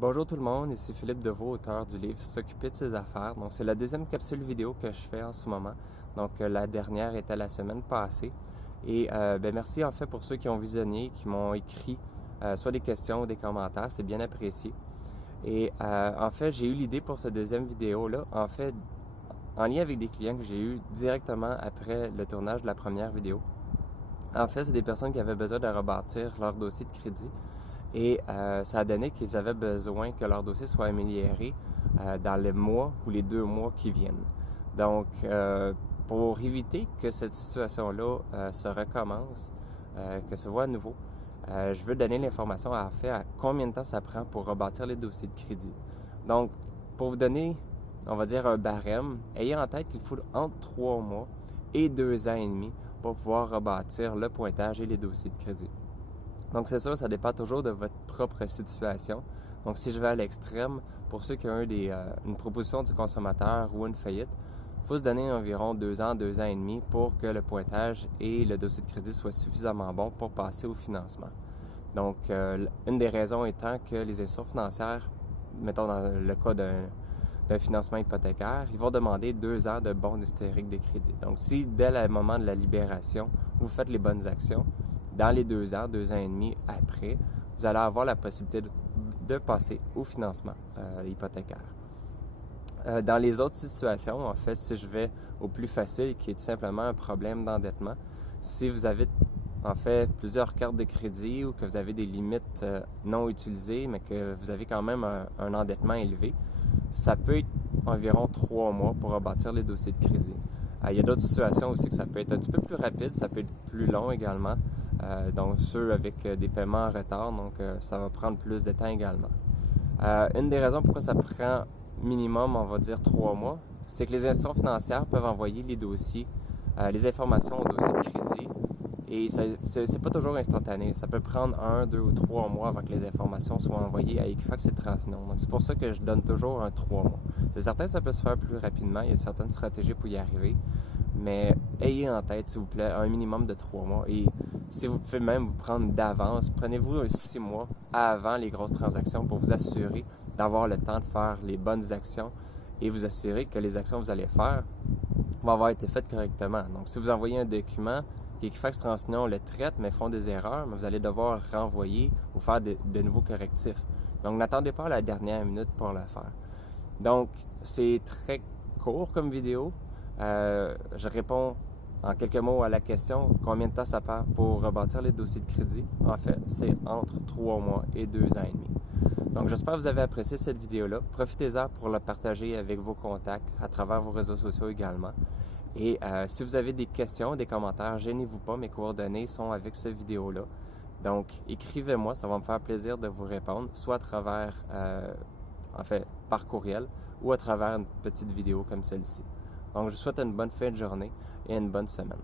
Bonjour tout le monde, ici Philippe Deveau, auteur du livre S'occuper de ses affaires. Donc c'est la deuxième capsule vidéo que je fais en ce moment. Donc la dernière était la semaine passée. Et merci en fait pour ceux qui ont visionné, qui m'ont écrit soit des questions ou des commentaires, c'est bien apprécié. Et en fait, j'ai eu l'idée pour cette deuxième vidéo-là, en fait, en lien avec des clients que j'ai eu directement après le tournage de la première vidéo. En fait, c'est des personnes qui avaient besoin de rebâtir leur dossier de crédit. Et ça a donné qu'ils avaient besoin que leur dossier soit amélioré dans les mois ou les 2 mois qui viennent. Donc, pour éviter que cette situation-là se recommence, que se voit à nouveau, je veux donner l'information à combien de temps ça prend pour rebâtir les dossiers de crédit. Donc, pour vous donner, on va dire un barème, ayez en tête qu'il faut entre 3 mois et 2 ans et demi pour pouvoir rebâtir le pointage et les dossiers de crédit. Donc, c'est sûr, ça dépend toujours de votre propre situation. Donc, si je vais à l'extrême, pour ceux qui ont eu une proposition du consommateur ou une faillite, il faut se donner environ 2 ans, 2 ans et demi pour que le pointage et le dossier de crédit soient suffisamment bons pour passer au financement. Donc, une des raisons étant que les institutions financières, mettons dans le cas d'un financement hypothécaire, ils vont demander 2 ans de bons historiques de crédit. Donc, si dès le moment de la libération, vous faites les bonnes actions, dans les 2 ans et demi après, vous allez avoir la possibilité de passer au financement hypothécaire. Dans les autres situations, en fait, si je vais au plus facile, qui est tout simplement un problème d'endettement, si vous avez en fait plusieurs cartes de crédit ou que vous avez des limites non utilisées, mais que vous avez quand même un endettement élevé, ça peut être environ 3 mois pour rebâtir les dossiers de crédit. Il y a d'autres situations aussi que ça peut être un petit peu plus rapide, ça peut être plus long également. Donc ceux avec des paiements en retard, donc ça va prendre plus de temps également. Une des raisons pourquoi ça prend minimum, on va dire 3 mois, c'est que les institutions financières peuvent envoyer les dossiers, les informations au dossier de crédit et c'est pas toujours instantané. Ça peut prendre 1, 2 ou 3 mois avant que les informations soient envoyées à Equifax et Transnon. Donc c'est pour ça que je donne toujours un 3 mois. C'est certain que ça peut se faire plus rapidement, il y a certaines stratégies pour y arriver, mais ayez en tête, s'il vous plaît, un minimum de 3 mois. Et si vous pouvez même vous prendre d'avance, prenez-vous 6 mois avant les grosses transactions pour vous assurer d'avoir le temps de faire les bonnes actions et vous assurer que les actions que vous allez faire vont avoir été faites correctement. Donc, si vous envoyez un document, qu'Equifax Transnon le traite, mais font des erreurs, mais vous allez devoir renvoyer ou faire de nouveaux correctifs. Donc, n'attendez pas à la dernière minute pour le faire. Donc, c'est très court comme vidéo. Je réponds en quelques mots à la question combien de temps ça prend pour rebâtir les dossiers de crédit. En fait, c'est entre 3 mois et 2 ans et demi. Donc, j'espère que vous avez apprécié cette vidéo-là. Profitez-en pour la partager avec vos contacts à travers vos réseaux sociaux également. Et si vous avez des questions, des commentaires, gênez-vous pas, mes coordonnées sont avec cette vidéo-là. Donc, écrivez-moi, ça va me faire plaisir de vous répondre, soit à travers, par courriel ou à travers une petite vidéo comme celle-ci. Donc, je vous souhaite une bonne fin de journée et une bonne semaine.